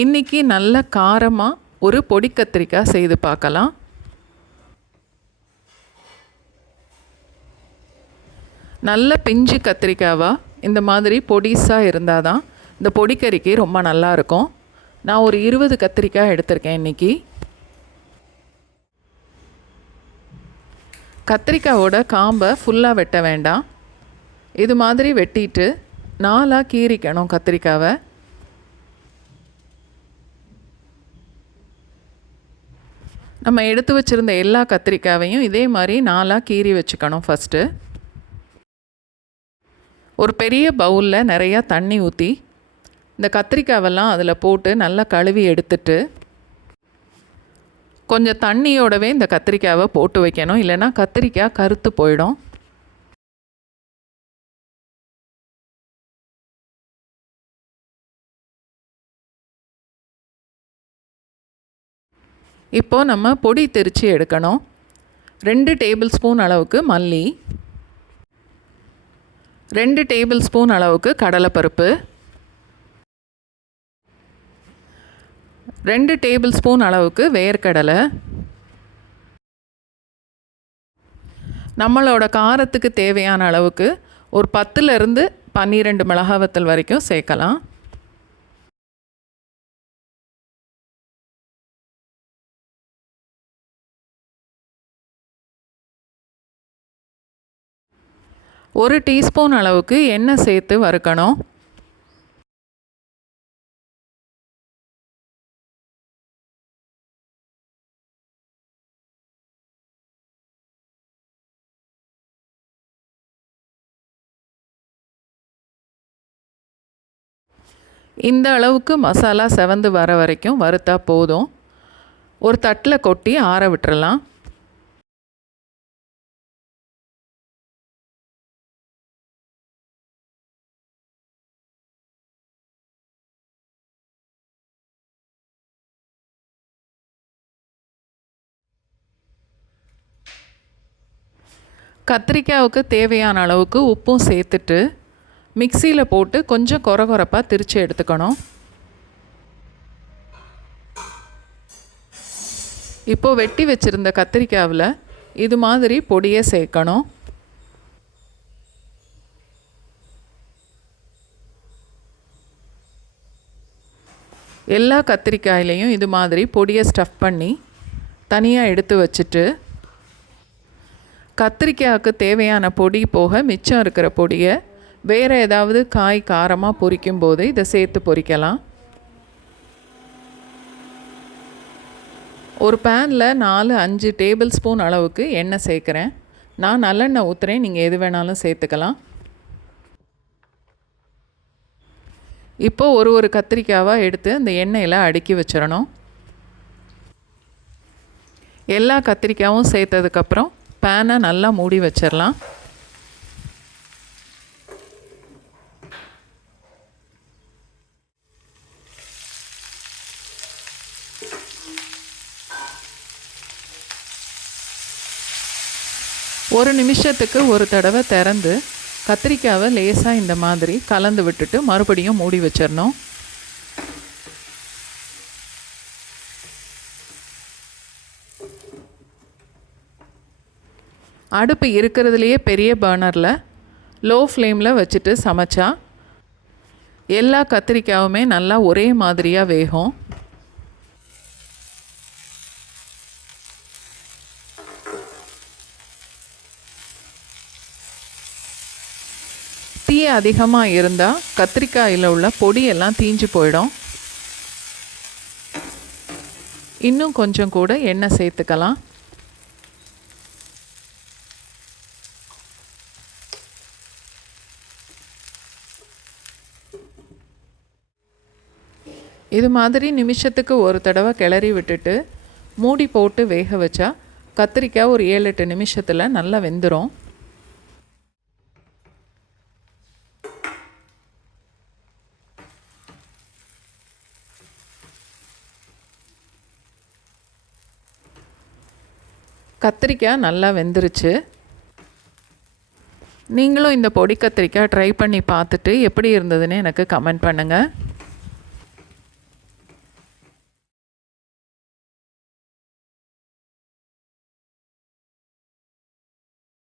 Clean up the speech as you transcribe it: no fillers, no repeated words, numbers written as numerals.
இன்றைக்கி நல்ல காரமாக ஒரு பொடி கத்திரிக்காய் செய்து பார்க்கலாம். நல்ல பிஞ்சு கத்திரிக்காவாக இந்த மாதிரி பொடிசாக இருந்தால் தான் இந்த பொடிக்கறிக்கு ரொம்ப நல்லாயிருக்கும். நான் ஒரு 20 கத்திரிக்காய் எடுத்திருக்கேன் இன்றைக்கி. கத்திரிக்காயோட காம்பை ஃபுல்லாக வெட்ட வேண்டாம். இது மாதிரி வெட்டிட்டு 4ஆக கீறிக்கணும் கத்திரிக்காவை. நம்ம எடுத்து வச்சுருந்த எல்லா கத்திரிக்காயையும் இதே மாதிரி 4ஆக கீறி வச்சுக்கணும். ஃபஸ்ட்டு ஒரு பெரிய பவுலில் நிறையா தண்ணி ஊற்றி இந்த கத்திரிக்காவெல்லாம் அதில் போட்டு நல்லா கழுவி எடுத்துட்டு கொஞ்சம் தண்ணியோடவே இந்த கத்திரிக்காவை போட்டு வைக்கணும், இல்லைன்னா கத்திரிக்காய் கருத்து போயிடும். இப்போது நம்ம பொடி திரித்து எடுக்கணும். 2 டேபிள் ஸ்பூன் அளவுக்கு மல்லி, 2 டேபிள் ஸ்பூன் அளவுக்கு கடலைப்பருப்பு, 2 டேபிள் ஸ்பூன் அளவுக்கு வேர்க்கடலை. நம்மளோட காரத்துக்கு தேவையான அளவுக்கு ஒரு 10லேருந்து 12 மிளகாய் வத்தல் வரைக்கும் சேர்க்கலாம். ஒரு டீஸ்பூன் அளவுக்கு எண்ணெய் சேர்த்து வறுக்கணும். இந்த அளவுக்கு மசாலா செவந்து வர வரைக்கும் வறுத்தா போதும். ஒரு தட்டில் கொட்டி ஆற விட்டுறலாம். கத்திரிக்காவுக்கு தேவையான அளவுக்கு உப்பும் சேர்த்துட்டு மிக்சியில் போட்டு கொஞ்சம் கொரகொரப்பாக திரித்து எடுத்துக்கணும். இப்போது வெட்டி வச்சுருந்த கத்திரிக்காவில் இது மாதிரி பொடியை சேர்க்கணும். எல்லா கத்திரிக்காயிலையும் இது மாதிரி பொடியை ஸ்டஃப் பண்ணி தனியாக எடுத்து வச்சுட்டு கத்திரிக்காய்க்கு தேவையான பொடி போக மிச்சம் இருக்கிற பொடியை வேறு ஏதாவது காய் காரமாக பொரிக்கும் போது இதை சேர்த்து பொரிக்கலாம். ஒரு பேனில் 4-5 டேபிள் ஸ்பூன் அளவுக்கு எண்ணெய் சேர்க்குறேன். நான் நல்லெண்ணெய் ஊற்றுறேன், நீங்கள் எது வேணாலும் சேர்த்துக்கலாம். இப்போது ஒரு கத்திரிக்காவாக எடுத்து அந்த எண்ணெயில் அடுக்கி வச்சிடணும். எல்லா கத்திரிக்காயும் சேர்த்ததுக்கப்புறம் பேனை நல்லா மூடி வச்சிடலாம். ஒரு நிமிஷத்துக்கு ஒரு தடவை திறந்து கத்திரிக்காவை லேசாக இந்த மாதிரி கலந்து விட்டுட்டு மறுபடியும் மூடி வச்சிடணும். அடுப்பு இருக்கிறதுலையே பெரிய பர்னரில் லோ ஃப்ளேமில் வச்சுட்டு சமைச்சா எல்லா கத்திரிக்காயுமே நல்லா ஒரே மாதிரியாக வேகும். தீ அதிகமாக இருந்தால் கத்திரிக்காயில் உள்ள பொடியெல்லாம் தீஞ்சு போயிடும். இன்னும் கொஞ்சம் கூட எண்ணெய் சேர்த்துக்கலாம். இது மாதிரி நிமிஷத்துக்கு ஒரு தடவை கிளறி விட்டுட்டு மூடி போட்டு வேக வச்சா கத்திரிக்காய் ஒரு 7-8 நிமிஷத்தில் நல்லா வெந்துடும். கத்திரிக்காய் நல்லா வெந்துருச்சு. நீங்களும் இந்த பொடி கத்திரிக்காய் ட்ரை பண்ணி பார்த்துட்டு எப்படி இருந்ததுன்னு எனக்கு கமெண்ட் பண்ணுங்கள்.